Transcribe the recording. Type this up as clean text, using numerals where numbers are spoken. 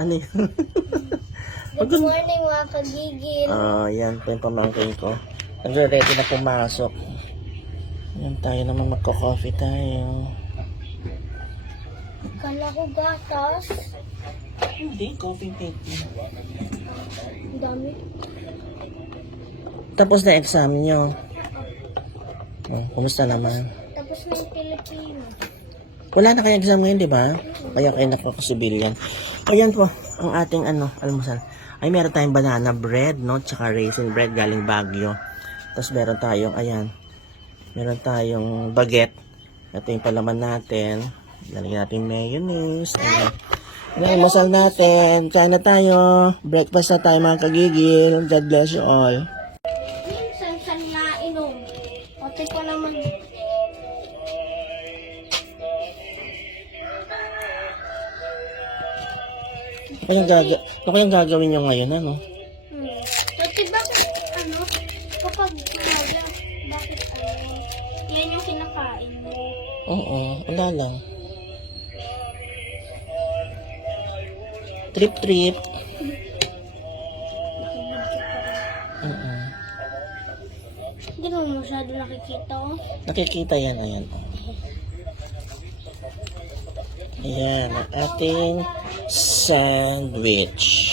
Ano yun? Good morning mga kagigil. Yan po yung pamangkin ko. Nagre-ready na pumasok. Yan, tayo naman magko-coffee tayo. Kala ko gatas. Hindi, coffee paper. Ang dami. Tapos na exam nyo. Kumusta naman? Tapos na yung Pilipino. Wala na kayo exam ngayon, di ba? Kaya kayo nakakasibilyan. Ayan po, ang ating almusal. Ay, meron tayong banana bread, no? Tsaka raisin bread galing Baguio. Tapos meron tayong, ayan. Meron tayong baguette. Ito yung palaman natin. Lalagyan natin mayonnaise. Ayan. Ang almusal natin. Kain na tayo. Breakfast na tayo mga kagigil. God bless you all. Minsan na inom. Pati pa naman. Ano kayang gagawin nyo ngayon, ano? Pati bakit kapag umaga, bakit yan yung kinakain mo? Oo, wala lang. Trip. Hindi mo masyado nakikita, oh. Nakikita yan, ayan. Ayan, ang ating sandwich.